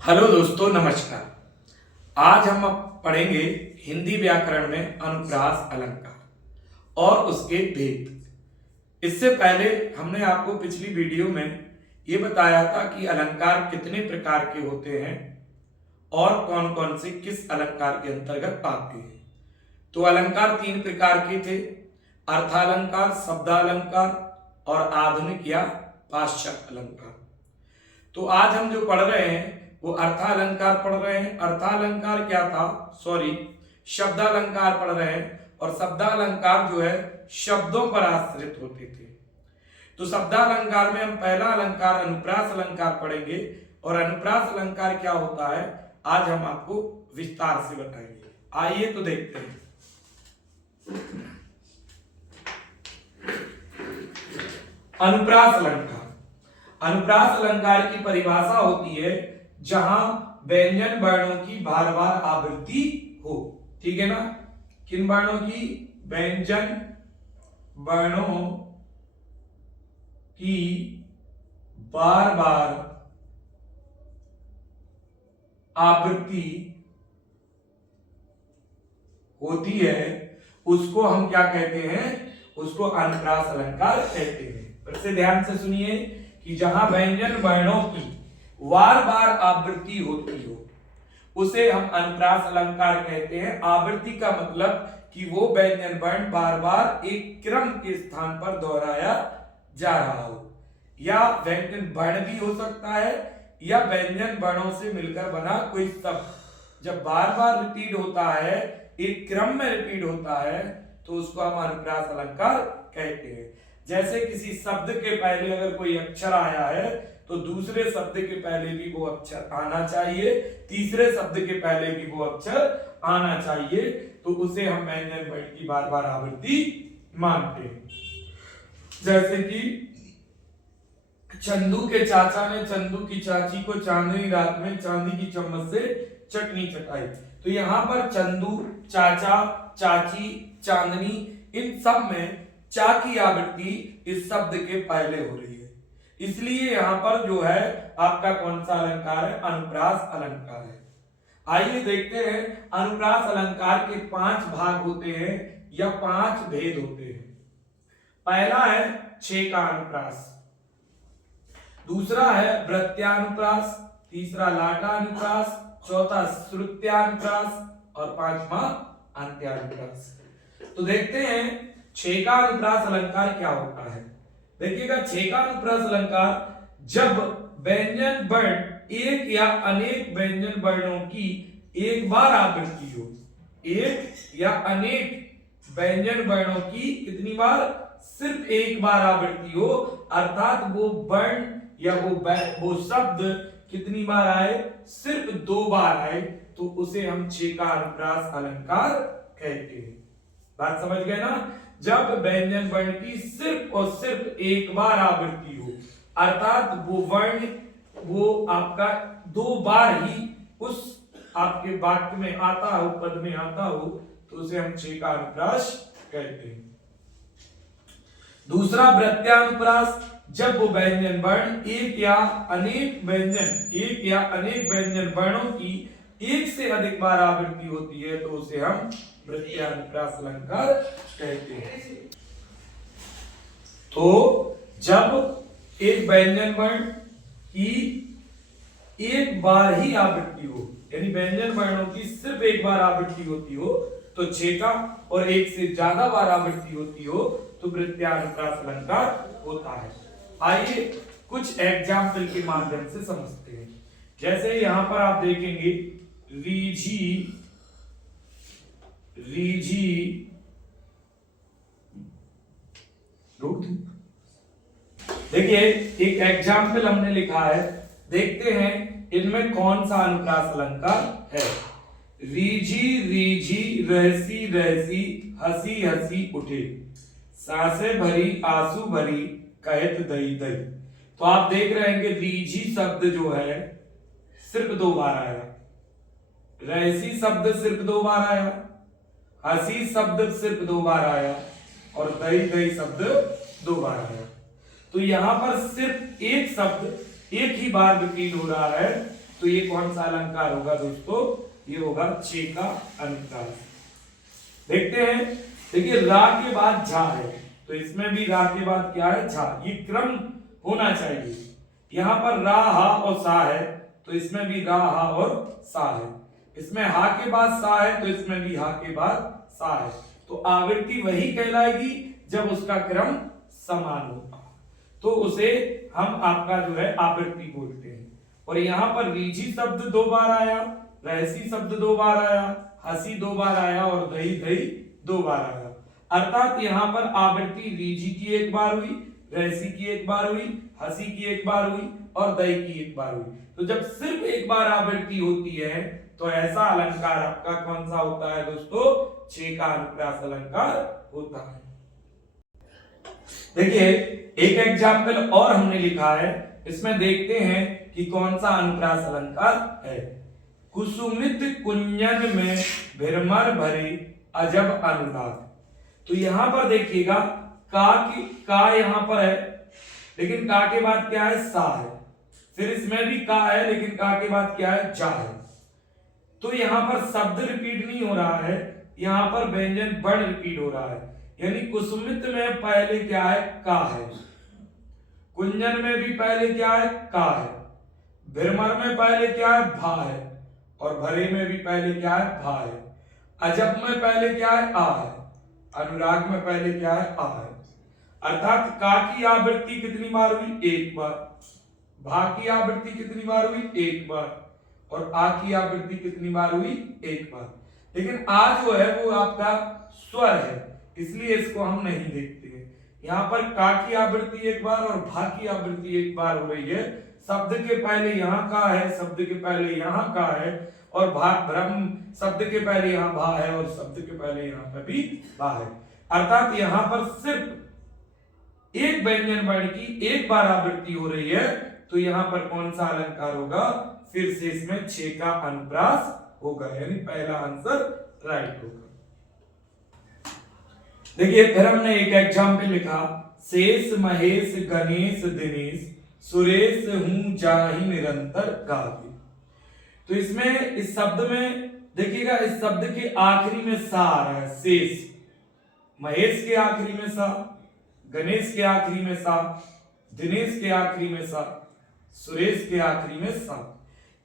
Hello दोस्तों, नमस्कार। आज हम अब पढ़ेंगे हिंदी व्याकरण में अनुप्रास अलंकार और उसके भेद। इससे पहले हमने आपको पिछली वीडियो में ये बताया था कि अलंकार कितने प्रकार के होते हैं और कौन कौन से किस अलंकार के अंतर्गत आते हैं। तो अलंकार तीन प्रकार के थे: अर्थालंकार, शब्दालंकार और आधुनिक या पाश्चात्य अलंकार। तो आज हम जो पढ़ रहे हैं वो अर्थालंकार पढ़ रहे हैं। अर्थालंकार क्या था? शब्दालंकार पढ़ रहे हैं। और शब्दालंकार जो है शब्दों पर आश्रित होते थे। तो शब्दालंकार में हम पहला अलंकार अनुप्रास अलंकार पढ़ेंगे। और अनुप्रास अलंकार क्या होता है आज हम आपको विस्तार से बताएंगे। आइए तो देखते हैं। अनुप्रास अलंकार। अनुप्रास अलंकार की परिभाषा होती है जहां व्यंजन वर्णों की बार बार आवृत्ति हो। ठीक है ना? किन वर्णों की? व्यंजन वर्णों की बार बार आवृत्ति होती है, उसको हम क्या कहते हैं? उसको अनुप्रास अलंकार कहते हैं। फिर से ध्यान से सुनिए कि जहां व्यंजन वर्णों की बार बार आवृत्ति होती हो उसे हम अनुप्रास अलंकार कहते हैं। आवृत्ति का मतलब कि वो व्यंजन वर्ण बार बार एक क्रम के स्थान पर दोहराया जा रहा हो, या व्यंजन वर्ण भी हो सकता है या व्यंजन वर्णों से मिलकर बना कोई शब्द जब बार बार रिपीट होता है, एक क्रम में रिपीट होता है, तो उसको हम अनुप्रास अलंकार कहते हैं। जैसे किसी शब्द के पहले अगर कोई अक्षर आया है तो दूसरे शब्द के पहले भी वो अक्षर आना चाहिए, तीसरे शब्द के पहले भी वो अक्षर आना चाहिए, तो उसे हम व्यंजन वर्ण की बार बार आवृत्ति मानते हैं। जैसे कि चंदू के चाचा ने चंदू की चाची को चांदनी रात में चांदी की चम्मच से चटनी चटाई। तो यहाँ पर चंदू, चाचा, चाची, चांदनी, इन सब में चा की आवृत्ति इस शब्द के पहले हो रही है, इसलिए यहां पर जो है आपका कौन सा अलंकार है? अनुप्रास अलंकार है। आइए देखते हैं अनुप्रास अलंकार के 5 भाग होते हैं या 5 भेद होते हैं। पहला है छेका अनुप्रास, दूसरा है वृत्त्यानुप्रास, तीसरा लाटानुप्रास, चौथा श्रुत्यानुप्रास और 5वां अंत्यानुप्रास। तो देखते हैं छेका अनुप्रास अलंकार क्या होता है। देखिएगा, छेका अनुप्रास अलंकार जब व्यंजन वर्ण एक या अनेक व्यंजन वर्णों की एक बार आवृत्ति हो, एक या अनेक व्यंजन वर्णों की कितनी बार? सिर्फ एक बार आवृत्ति हो, अर्थात वो वर्ण या वो शब्द कितनी बार आए? सिर्फ 2 बार आए, तो उसे हम छेका अनुप्रास अलंकार कहते हैं। बात समझ गए ना? जब व्यंजन वर्ण की सिर्फ और सिर्फ एक बार आवृत्ति हो, अर्थात वो वर्ण वो आपका 2 बार ही उस आपके वाक्य में आता हो, पद में आता हो, तो उसे हम छेका अनुप्रास कहते हैं। दूसरा वृत्त्यानुप्रास, जब वो व्यंजन वर्ण एक या अनेक व्यंजन वर्णों की एक से अधिक बार आवृत्ति होती है, तो उसे हम वृत्त्यानुप्रास अलंकार कहते हैं। तो जब एक व्यंजन वर्ण की एक बार ही आवृत्ति हो, यानी व्यंजन वर्णों की सिर्फ एक बार आवृत्ति होती हो तो छेका, और एक से ज्यादा बार आवृत्ति होती हो तो वृत्त्यानुप्रास अलंकार होता है। आइए कुछ एग्जाम्पल के माध्यम से समझते हैं। जैसे यहां पर आप देखेंगे रीझी, देखिए एक एग्जाम्पल हमने लिखा है, देखते हैं इनमें कौन सा अनुप्रास अलंकार है। रीझी रहसी रहसी हंसी हंसी उठे, सांसें भरी आंसू भरी कहत दई दई। तो आप देख रहे हैं कि रीझी शब्द जो है सिर्फ 2 बार आया, रहसी शब्द सिर्फ 2 बार आया, हंसी शब्द सिर्फ 2 बार आया और दई दई शब्द 2 बार आया। तो यहां पर सिर्फ एक शब्द एक ही बार रिपीट हो रहा है, तो तो ये कौन सा अलंकार होगा दोस्तों? ये होगा चे का अनुप्रास। देखते हैं, देखिए रा के बाद झा है, तो इसमें भी रा के बाद क्या है? झा। ये क्रम होना चाहिए। यहां पर रा हा और सा है, तो इसमें भी रा हा और सा है। इसमें हा के बाद सा है, तो इसमें भी हा के बाद सा है। तो आवृत्ति वही कहलाएगी जब उसका क्रम समान होगा, तो उसे हम आपका जो है आवृत्ति बोलते हैं। और यहाँ पर रीझी शब्द 2 बार आया, रहसी शब्द 2 बार आया, हंसी 2 बार आया और दही दही 2 बार आया। अर्थात यहाँ पर आवृत्ति रीझी की 1 बार हुई, रहसी की 1 बार हुई, हंसी की 1 बार हुई और दही की 1 बार हुई। तो जब सिर्फ 1 बार आवृत्ति होती है तो ऐसा अलंकार आपका कौन सा होता है दोस्तों? छे का अनुप्रास अलंकार होता है। देखिए एक एग्जाम्पल और हमने लिखा है, इसमें देखते हैं कि कौन सा अनुप्रास अलंकार है। कुसुमित कुंजन में भ्रमर भरे अजब अनुराग। तो यहां पर देखिएगा का यहां पर है, लेकिन का के बाद क्या है? सा है। फिर इसमें भी का है, लेकिन का के बाद क्या है? जा है। तो यहां पर शब्द रिपीट नहीं हो रहा है, यहां पर व्यंजन वर्ण रिपीट हो रहा है। यानी कुसुमित में पहले क्या है? का है। कुंजन में भी पहले क्या है? का है। भ्रमर में पहले क्या है? भा है। और भरे में भी पहले क्या है? भा है। अजब में पहले क्या है? आ है। अनुराग में पहले क्या है? आ है। अर्थात का की आवृत्ति कितनी बार हुई? 1 बार। भा की आवृत्ति कितनी बार हुई? 1 बार। और आ की आवृत्ति कितनी बार हुई? 1 बार। लेकिन आ जो है वो आपका स्वर है, इसलिए इसको हम नहीं देखते हैं। यहाँ पर का की आवृत्ति 1 बार और भा की आवृत्ति 1 बार हो रही है। शब्द के पहले यहाँ का है, शब्द के पहले यहाँ का है, और भ्रम शब्द के पहले यहाँ भा है और शब्द के पहले यहाँ पर भी भा है। अर्थात यहाँ पर सिर्फ एक व्यंजन वर्ण की 1 बार आवृत्ति हो रही है, तो यहाँ पर कौन सा अलंकार होगा? फिर से इसमें छे का अनुप्रास होगा, यानी पहला आंसर राइट होगा। देखिए फिर हमने एक एग्जाम्पल लिखा, शेष महेश गणेश दिनेश सुरेश हूं जाहि निरंतर गावे। तो इसमें इस शब्द में देखिएगा, इस शब्द के आखिरी में सा आ रहा है, शेष। महेश के आखिरी में सा, गणेश के आखिरी में सा, दिनेश के आखिरी में सा, सुरेश के आखिरी में सा।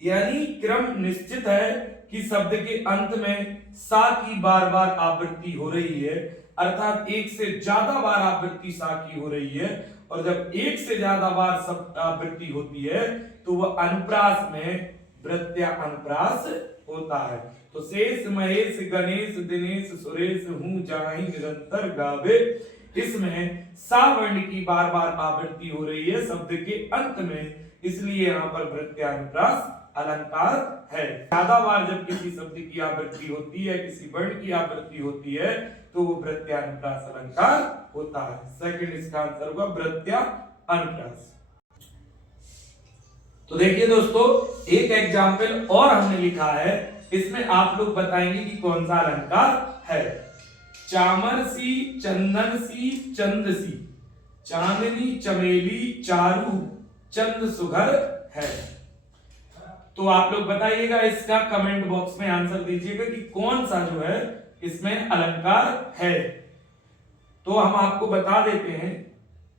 यानी क्रम निश्चित है कि शब्द के अंत में सा की बार बार आवृत्ति हो रही है। अर्थात एक से ज्यादा बार आवृत्ति सा की हो रही है, और जब एक से ज्यादा बार शब्द आवृत्ति होती है तो वह अनुप्रास में वृत्त्या अनुप्रास होता है। तो शेष महेश गणेश दिनेश सुरेश हूं जाहि निरंतर गावे, इसमें सा वर्ण की बार बार आवृत्ति हो रही है शब्द के अंत में, इसलिए यहाँ पर वृत्त्यानुप्रास अलंकार है। ज्यादा बार जब किसी शब्द की आवृत्ति होती है, किसी वर्ण की आवृत्ति होती है, तो वो वृत्त्यानुप्रास अलंकार होता है। सेकंड इसका आंसर होगा वृत्त्यानुप्रास। तो देखिए दोस्तों, एक एग्जाम्पल और हमने लिखा है, इसमें आप लोग बताएंगे कि कौन सा अलंकार है। चामर सी चंदन सी चंद सी, चांदनी चमेली चारू चंद सुघर है। तो आप लोग बताइएगा, इसका कमेंट बॉक्स में आंसर दीजिएगा कि कौन सा जो है इसमें अलंकार है। तो हम आपको बता देते हैं,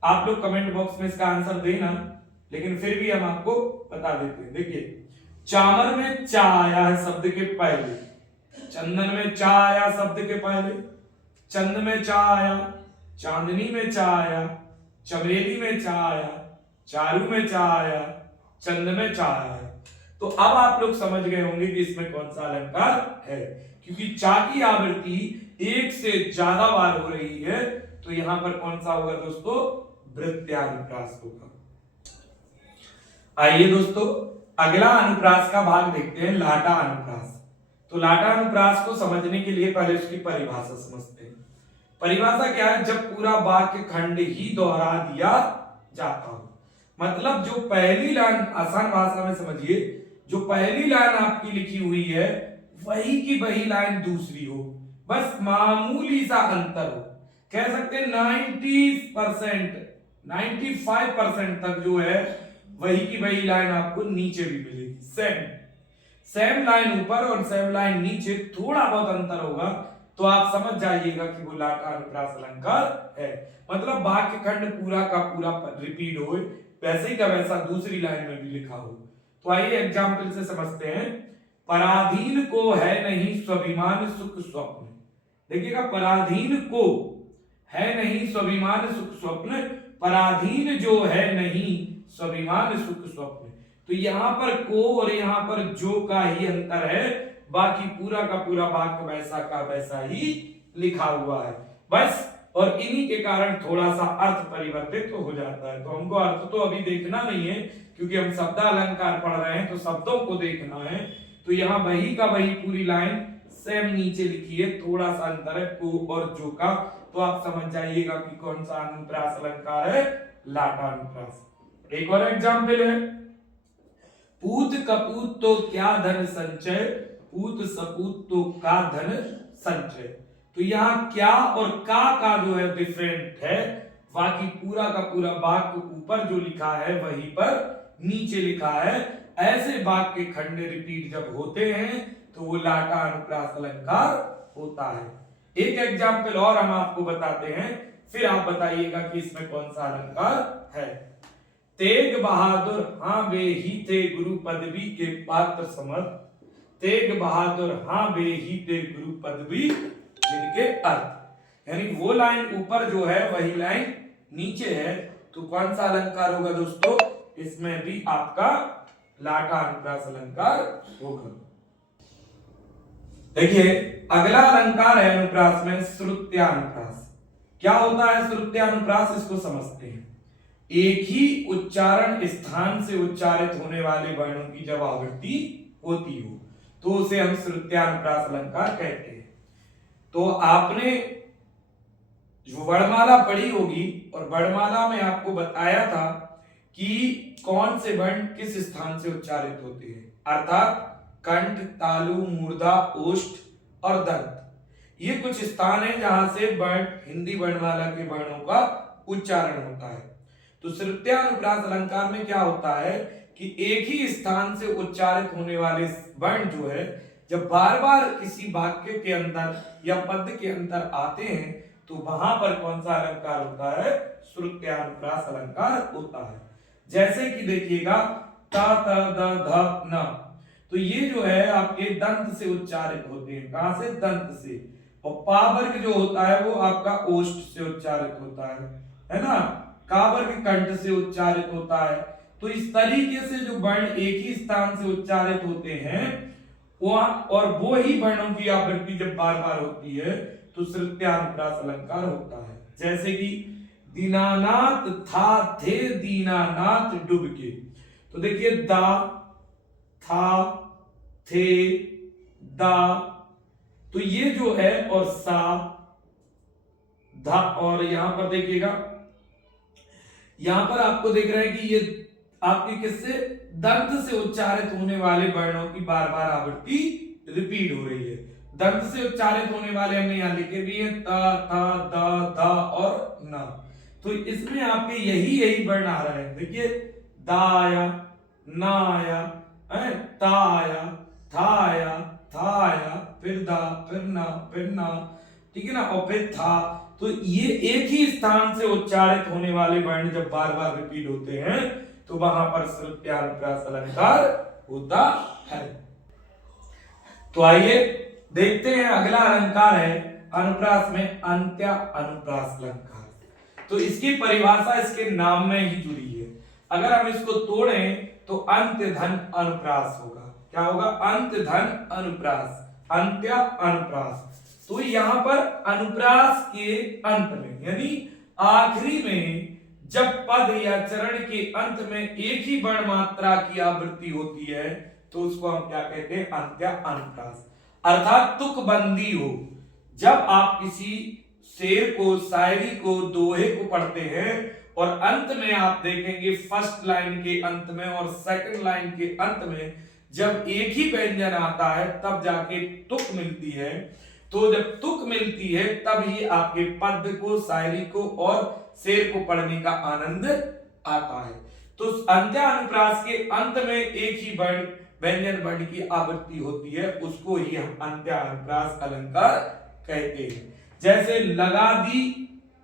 आप लोग कमेंट बॉक्स में इसका आंसर देना, लेकिन फिर भी हम आपको बता देते हैं। देखिए, चामर में चा आया है शब्द के पहले, चंदन में चा आया शब्द के पहले, चंद में चा आया, चांदनी में चा आया, चमेली में चा आया, चारू में चा आया, चंद में चा आया। तो अब आप लोग समझ गए होंगे कि इसमें कौन सा अलंकार है, क्योंकि चा की आवृत्ति एक से ज्यादा बार हो रही है, तो यहां पर कौन सा होगा दोस्तों? वृत्त्यानुप्रास होगा। आइए दोस्तों, अगला अनुप्रास का भाग देखते हैं, लाटा अनुप्रास। तो लाटा अनुप्रास को समझने के लिए पहले उसकी परिभाषा समझते हैं। परिभाषा क्या है? जब पूरा वाक्य खंड ही दोहरा दिया जाता हो, मतलब जो पहली लाइन, आसान भाषा में समझिए, जो पहली लाइन आपकी लिखी हुई है वही की वही लाइन दूसरी हो, बस मामूली सा अंतर हो। कह सकते हैं 90% 95% तक जो है वही की वही लाइन आपको नीचे भी मिलेगी। सेम सेम लाइन ऊपर और सेम लाइन नीचे, थोड़ा बहुत अंतर होगा तो आप समझ जाइएगा कि वो लाटा अनुप्रास अलंकार है। मतलब वाक्य खंड पूरा का पूरा रिपीट हो, वैसे ही का वैसा दूसरी लाइन में भी लिखा हो। तो आइए एग्जाम्पल से समझते हैं। पराधीन को है नहीं स्वाभिमान सुख स्वप्न। देखिएगा, पराधीन को है नहीं स्वाभिमान सुख स्वप्न, पराधीन जो है नहीं स्वाभिमान सुख स्वप्न। तो यहां पर को और यहां पर जो का ही अंतर है, बाकी पूरा का पूरा वाक्य वैसा का वैसा ही लिखा हुआ है बस। और इन्हीं के कारण थोड़ा सा अर्थ परिवर्तित तो हो जाता है। तो हमको अर्थ तो अभी देखना नहीं है क्योंकि हम शब्द अलंकार पढ़ रहे हैं, तो शब्दों को देखना है। तो यहाँ वही का वही पूरी लाइन सेम नीचे लिखी है, थोड़ा सा अंतर है को और जो का। तो आप समझ जाइएगा कि कौन सा अनुप्रास अलंकार है, लाटा अनुप्रास। एक और एग्जाम्पल है, पूत कपूत तो क्या धन संचय, पूत सपूत तो का धन संचय। तो यहाँ क्या और का जो है डिफरेंट है, बाकी पूरा का पूरा वाक्य ऊपर जो लिखा है वहीं पर नीचे लिखा है। ऐसे वाक्य खंड रिपीट जब होते हैं तो वो लाटा अनुप्रास अलंकार होता है। एक एग्जाम्पल और हम आपको बताते हैं, फिर आप बताइएगा कि इसमें कौन सा अलंकार है। तेग बहादुर हाँ वे ही थे गुरु पदवी के पात्र समर्थ, तेग बहादुर हाँ वे ही थे गुरु पदवी जिनके अर्थ। यानी वो लाइन ऊपर जो है वही लाइन नीचे है, तो कौन सा अलंकार होगा दोस्तों, इसमें भी आपका लाटा अनुप्रास अलंकार होगा। देखिए अगला अलंकार है अनुप्रास में श्रुत्यानुप्रास। क्या होता है श्रुत्यानुप्रास, इसको समझते हैं। एक ही उच्चारण स्थान से उच्चारित होने वाले वर्णों की जब आवृत्ति होती हो तो उसे हम श्रुत्यानुप्रास अलंकार कहते हैं। तो आपने जो वर्णमाला पढ़ी होगी और वर्णमाला में आपको बताया था कि कौन से वर्ण किस स्थान से उच्चारित होते हैं, अर्थात कंठ, तालु, मूर्धा, ओष्ठ और दंत। ये कुछ स्थान है जहां से वर्ण हिंदी वर्णमाला के वर्णों का उच्चारण होता है। तो श्रुत्यानुप्रास अलंकार में क्या होता है कि एक ही स्थान से उच्चारित होने वाले वर्ण जो है जब बार बार किसी वाक्य के अंदर या पद के अंदर आते हैं तो वहां पर कौन सा अलंकार होता है, श्रुत्यानुप्रास अलंकार होता है। जैसे कि देखिएगा ता त द ध न, तो ये जो है आपके दंत से उच्चारित होते हैं। कहां से, दंत से। और पा वर्ग जो होता है वो आपका ओष्ठ से उच्चारित होता है ना। का वर्ग कंठ से उच्चारित होता है। तो इस तरीके से जो वर्ण एक ही स्थान से उच्चारित होते हैं और वो ही वर्णों की आवृत्ति जब बार बार होती है तो श्रुत्यानुप्रास अलंकार होता है। जैसे कि दीनानाथ था थे दीनानाथ डूब के, तो देखिए दा था थे दा, तो ये जो है और सा धा, और यहां पर देखिएगा यहां पर आपको देख रहे हैं कि ये आपके किससे, दंत से उच्चारित होने वाले वर्णों की बार बार आवृत्ति रिपीट हो रही है। दंत से उच्चारित होने वाले हमने यहां लिखे भी है ता था दा धा और न। तो इसमें आपके यही वर्ण आ रहा है। देखिए दा आया, ना आया, ता आया, था आया, था आया, फिर दा, फिर ना, फिर ना, ठीक है ना, और फिर था। तो ये एक ही स्थान से उच्चारित होने वाले वर्ण जब बार बार रिपीट होते हैं तो वहां पर श्रुत्यानुप्रास अलंकार होता है। तो आइए देखते हैं अगला अलंकार है अनुप्रास में अंत्य अनुप्रास अलंकार। तो इसकी परिभाषा इसके नाम में ही जुड़ी है। अगर हम इसको तोड़ें तो अंत्य धन अनुप्रास होगा। क्या होगा, अंत्य धन अनुप्रास, अंत्य अनुप्रास। तो यहां पर अनुप्रास के अंत में यानी आखिरी में जब पद या चरण के अंत में एक ही वर्ण मात्रा की आवृत्ति होती है तो उसको हम क्या कहते हैं, अंत्य अनुप्रास। अर्थात तुकबंदी हो। जब आप किसी शेर को, शायरी को, दोहे को पढ़ते हैं और अंत में आप देखेंगे फर्स्ट लाइन के अंत में और सेकंड लाइन के अंत में जब एक ही व्यंजन आता है तब जाके तुक मिलती है। तो जब तुक मिलती है तब ही आपके पद को, शायरी को और शेर को पढ़ने का आनंद आता है। तो अंत्य अनुप्रास के अंत में एक ही वर्ण व्यंजन वर्ण की आवृत्ति होती है उसको ही हम अंत्यानुप्रास अलंकार कहते हैं। जैसे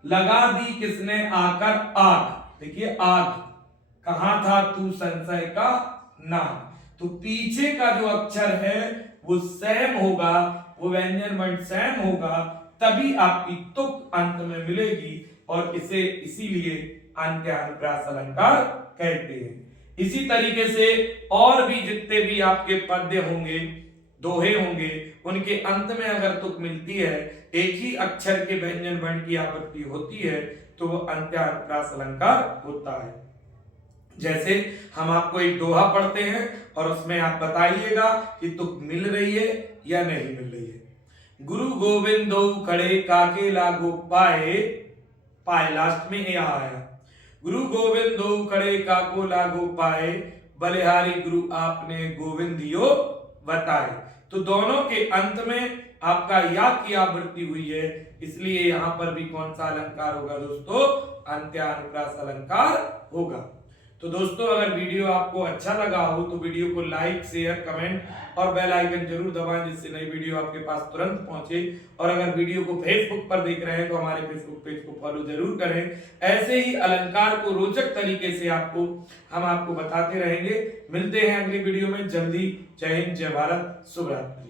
लगा दी किसने आकर आग, देखिए आग कहां था तू संशय का नाम, तो पीछे का जो अक्षर है वो सैम होगा, वो व्यंजन वर्ण सैम होगा, तभी आपकी तुक अंत में मिलेगी और इसे इसीलिए अंत्यानुप्रास अलंकार कहते हैं। इसी तरीके से और भी जितने भी आपके पद्य होंगे, दोहे होंगे, उनके अंत में अगर तुक मिलती है, एक ही अक्षर के व्यंजन वर्ण की आवृत्ति होती है, तो वो अंत्यानुप्रास अलंकार होता है। जैसे हम आपको एक दोहा पढ़ते हैं और उसमें आप बताइएगा कि तुक मिल रही है या नहीं मिल रही है। गुरु गोविंद दो खड़े काके लागो पाए, पाए लास्ट में यह आया, गुरु गोविंद दो खड़े काको लागो पाए, बलिहारी गुरु आपने गोविंद दियो बताए। तो दोनों के अंत में आपका या की आवृत्ति हुई है, इसलिए यहां पर भी कौन सा अलंकार होगा दोस्तों, अंत्यानुप्रास अलंकार होगा। तो दोस्तों अगर वीडियो आपको अच्छा लगा हो तो वीडियो को लाइक, शेयर, कमेंट और बेल आइकन जरूर दबाएं, जिससे नई वीडियो आपके पास तुरंत पहुंचे। और अगर वीडियो को फेसबुक पर देख रहे हैं तो हमारे फेसबुक पेज को फॉलो जरूर करें। ऐसे ही अलंकार को रोचक तरीके से हम आपको बताते रहेंगे। मिलते हैं अगली वीडियो में जल्दी। जय हिंद, जय भारत, शुभ रात्रि।